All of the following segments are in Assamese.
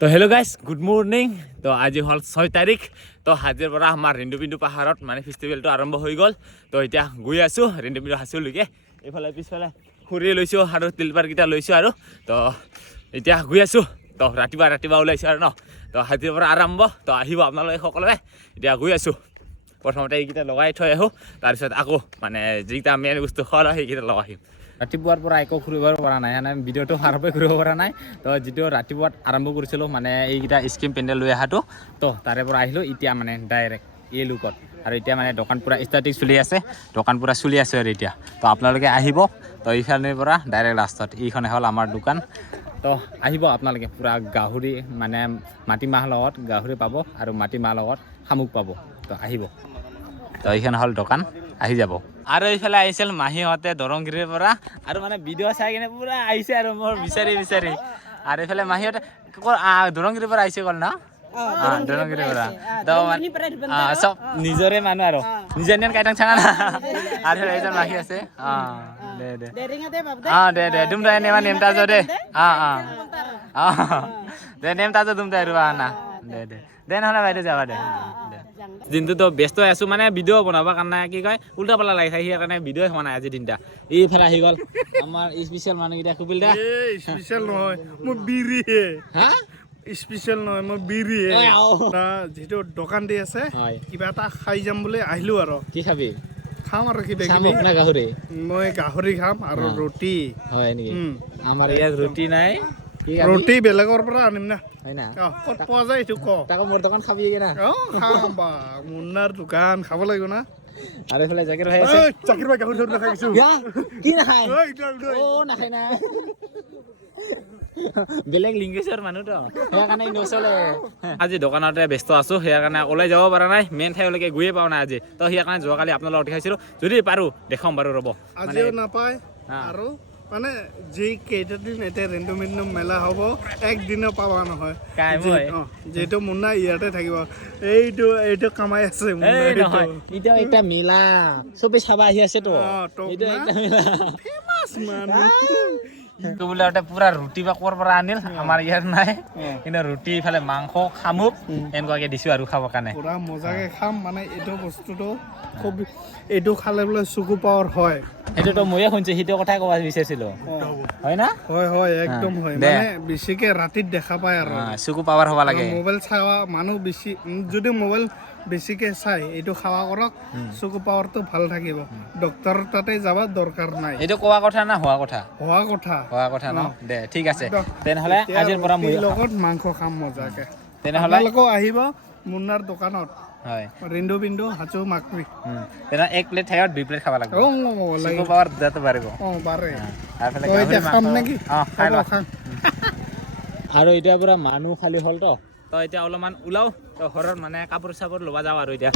তো হেল্ল' গাইজ গুড মৰ্ণিং। তো আজি হ'ল 6 তাৰিখ। তো আজিৰ পৰা আমাৰ ৰিন্দুপিন্দু পাহাৰত মানে ফেষ্টিভেলটো আৰম্ভ হৈ গ'ল। তো এতিয়া গৈ আছোঁ ৰিন্দুপিন্দু হাজোলৈকে। এইফালে পিছফালে খুৰী লৈছোঁ আৰু তিলপাৰকেইটা লৈছোঁ আৰু তো এতিয়া গৈ আছোঁ। তো ৰাতিপুৱা ওলাইছোঁ আৰু ন। তো আজিৰ পৰা আৰম্ভ। তো আহিব আপোনালোকে সকলোৱে। এতিয়া গৈ আছোঁ। প্ৰথমতে এইকেইটা লগাই থৈ আহোঁ, তাৰপিছত আকৌ মানে যিকেইটা মেইন বস্তু খোৱা সেইকেইটা লগাই আহিম। ৰাতিপুৱাৰ পৰা একো ঘূৰিব পৰা নাই, মানে ভিডিঅ'টো আৰম্ভ কৰিব পৰা নাই। তো যিটো ৰাতিপুৱাত আৰম্ভ কৰিছিলোঁ মানে এইকেইটা স্কিম পেণ্ডেল লৈ অহাটো, তো তাৰে পৰা আহিলোঁ এতিয়া মানে ডাইৰেক্ট এই লুকত। আৰু এতিয়া মানে দোকান পূৰা ষ্টাৰ্টিং চলি আছে, দোকান পূৰা চলি আছে আৰু এতিয়া। তো আপোনালোকে আহিব। তো এইফালৰ পৰা ডাইৰেক্ট লাষ্টত এইখনে হ'ল আমাৰ দোকান। তো আহিব আপোনালোকে, পূৰা গাহৰি মানে মাটিমাহ লগত গাহৰি পাব আৰু মাটিমাহ লগত শামুক পাব। তো আহিব। তো এইখন হ'ল দোকান, আহি যাব। আৰু এইফালে আহিছিল মাহীহঁতে দৰংগিৰিৰ পৰা, আৰু মানে ভিডিঅ' চাই কিনে পূৰা আহিছে আৰু মোৰ বিচাৰি আৰু এইফালে মাহীহঁতে দৰংগিৰিৰ পৰা আহিছে ক'ল ন? দৰংগিৰিৰ পৰা। তো চব নিজৰে মানুহ আৰু নিজে নিয়ন কাইটাং চাঙা না। আৰু এজন মাহী আছে। দে দে দুম তাই নেমা নেম তাজো দে। দে নেম তাজো দুম তাই ৰুৱা না। দে নহ'লে বাইদেউ যাবা দে। দিনটোতো ব্যস্ত হৈ আছোঁ, মানে ভিডিঅ' বনাবৰ কাৰণে কি কয় উল্টা পাল্টা লাগি থাকে, সেইকাৰণে ভিডিঅ' হোৱা নাই আজি দিনটা। এইফালে আহি গ'ল আমাৰ স্পেচিয়েল মানুহকেইটা। কপিল দা স্পেচিয়েল নহয়, মোৰ বিৰিহে। হা স্পেচিয়েল নহয়, মোৰ বিৰিহে। যিহেতু দোকান দি আছে, কিবা এটা খাই যাম বুলি আহিলোঁ আৰু। কি খাবি? খাম আৰু কিবা শামুক কিবি। না গাহৰি? মই গাহৰি খাম আৰু ৰুটি। হয় নেকি? আমাৰ ইয়াত ৰুটি নাই। ৰুটি বেলেগৰ পৰা আনিম না। হয় না? ক'ত পোৱা যায় এইটো ক। তাকো মোৰ দোকান খাবি না? খাম বা মুন্নাৰ দোকান খাব লাগিব না। আৰু এইফালে জাকিৰ ভাই আছে। জাকিৰ ভাই গাহৰি নাখাই গৈছোঁ। কি নাখায়? নাখায় না। বেলেগ লিংগুৱেজৰ মানুহতো, সেইকাৰণে নচলে। আজি দোকানতে ব্যস্ত আছোঁ, সেইকাৰণে ওলাই যাব পৰা নাই। মেইন ঠাইলৈকে গৈয়ে পোৱা নাই আজি। তো সেইকাৰণে যোৱাকালি আপোনালোকক দেখাইছিলোঁ, যদি পাৰোঁ দেখাম বাৰু, ৰ'ব। আজিও নাপায় আৰু মানে যি কেইটাদিন এতিয়া ৰিন্দুপিন্দু মেলা হ'ব, একদিনো পাবা নহয়। যিহেতু মুন্না ইয়াতে থাকিব, এইটো কামাই আছে। নহয়, এতিয়াও একটা মেলা চবেই চাবা আহি আছেতো। ফেমাছ মানুহ বোলে পুৰা ৰুটি বা ক'ৰ পৰা আনিল, আমাৰ ইয়াত নাই। কিন্তু ৰুটি ইফালে মাংস শামুক এনেকুৱাকে দিছোঁ আৰু খাবৰ কাৰণে। পুৰা মজাকে খাম, মানে এইটো বস্তুটো খুব, এইটো খালে বোলে চকু পাৱাৰ হয়। সেইটোতো ময়ে শুনিছোঁ, সেইটো কথাই ক'ব বিচাৰিছিলোঁ। হয় না? হয় একদম হয়। মানে বেছিকে ৰাতিত দেখা পায় আৰু চকু পাৱাৰ হ'ব লাগে। মোবাইল চাৱা মানুহ বেছি, যদি মোবাইল বেছিকে চাই এইটো খাৱা কৰক, চকু পাৱাৰটো ভাল থাকিব। ডক্টৰৰ তাতে যাব দৰকাৰ নাই। এইটো কোৱা কথা না হোৱা কথা? হোৱা কথা ন। দে ঠিক আছে, তেনেহ'লে আজিৰ পৰা মই লগত মাংস খাম মজাকে। তেনেহ'লে আপোনালোকেও আহিব মুন্নাৰ দোকানত। হয়, ৰিন্দুপিন্দু হাজো মাকৰি। তেনেহ'লে 1 প্লেট ঠাইত 2 প্লেট খাব লাগিব। চকু পাৱাৰ যাতে বাঢ়িব। বাঢ়ে। খাম নেকি? খাই লওঁ। আৰু এতিয়া পুৰা মানুহ খালী হ'ল তো এতিয়া অলপমান ওলাও। তো ঘৰত মানে কাপোৰ চাপোৰ ল'ব যাওঁ আৰু এতিয়া।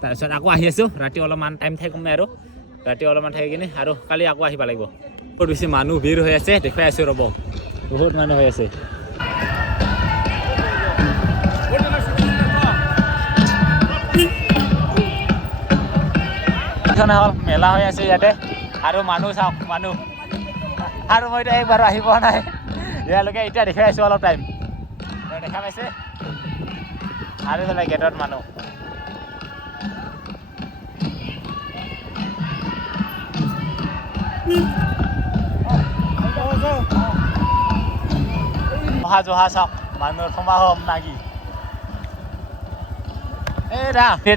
তাৰপিছত আকৌ আহি আছোঁ, ৰাতি অলপমান টাইম থাকিম আৰু ৰাতি অলপমান থাকি কিনে আৰু কালি আকৌ আহিব লাগিব। বহুত বেছি মানুহ ভিৰ হৈ আছে, দেখুৱাই আছোঁ ৰ'ব। বহুত মানুহ হৈ আছে। এইখনে হ'ল মেলা হৈ আছে ইয়াতে, আৰু মানুহ চাওক মানুহ। আৰু মইতো একবাৰো আহি পোৱা নাই ইয়ালৈকে, এতিয়া দেখাই আছোঁ অলপ টাইম। দেখা পাইছে? আৰু এইফালে গেটত মানুহ। অহা যোৱা চাওক মানুহৰ সমাগম নাকি। এই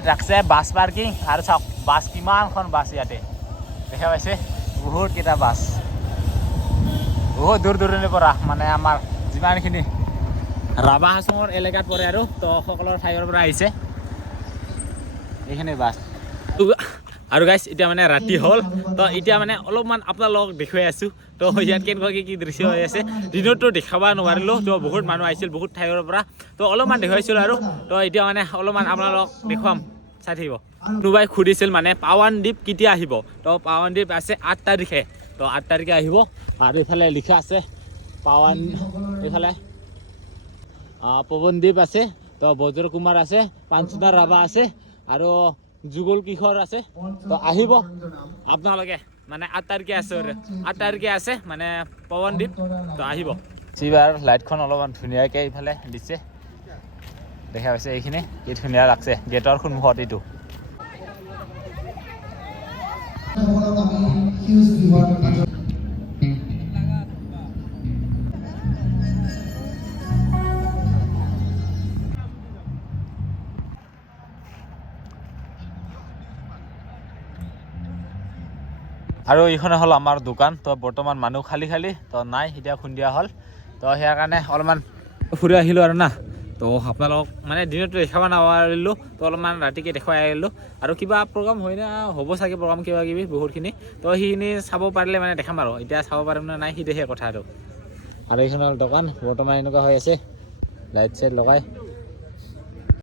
ৰাখছে বাছ পাৰ্কিং, আৰু চাওক বাছ কিমানখন বাছ ইয়াতে দেখা পাইছে। বহুত কেইটা বাছ, বহুত দূৰ দূৰণিৰ পৰা, মানে আমাৰ যিমানখিনি ৰাভা হাছঙৰ এলেকাত পৰে আৰু তো সকলৰ ঠাইৰ পৰা আহিছে এইখিনি বাছ। আৰু গাইছ এতিয়া মানে ৰাতি হ'ল, তো এতিয়া মানে অলপমান আপোনালোকক দেখুৱাই আছোঁ। তো ইয়াত কেনেকুৱাকৈ কি দৃশ্য হৈ আছে, দিনততো দেখাব নোৱাৰিলোঁ। তো বহুত মানুহ আহিছিল বহুত ঠাইৰ পৰা, তো অলপমান দেখুৱাইছিলোঁ আৰু তো এতিয়া মানে অলপমান আপোনালোকক দেখুৱাম, চাই থাকিব। কোনোবাই সুধিছিল মানে পাৱানদ্বীপ কেতিয়া আহিব, তো পাৱানদ্বীপ আছে 8 তাৰিখে। তো 8 তাৰিখে আহিব। আৰু এইফালে লিখা আছে পাৱান, এইফালে পৱনদ্বীপ আছে, তো বজ্ৰ কুমাৰ আছে, পাঞ্চদা ৰাভা আছে, আৰু যুগল কিশোৰ আছে। তো আহিব আপোনালোকে, মানে 8 তাৰিখে আছে, 8 তাৰিখে আছে মানে পৱনদ্বীপ। তো আহিব। চিবাৰ লাইটখন অলপমান ধুনীয়াকৈ এইফালে দিছে দেখা পাইছে এইখিনি কি ধুনীয়া লাগছে গেটৰ সন্মুখত এইটো আৰু এইখনে হ'ল আমাৰ দোকান তো বৰ্তমান মানুহ খালী তো নাই এতিয়া খুন্দিয়া হ'ল তো সেয়াৰ কাৰণে অলপমান ফুৰি আহিলোঁ আৰু না তো আপোনালোকক মানে দিনতো দেখাব নোৱাৰিলোঁ তো অলপমান ৰাতিকৈ দেখুৱাই আহিলোঁ আৰু কিবা প্ৰগ্ৰাম হয় না হ'ব চাগে প্ৰগ্ৰাম কিবা কিবি বহুতখিনি তো সেইখিনি চাব পাৰিলে মানে দেখাম আৰু এতিয়া চাব পাৰিম নে নাই সেইটোহে কথা আৰু এইখন হ'ল দোকান বৰ্তমান এনেকুৱা হৈ আছে লাইট চাইট লগাই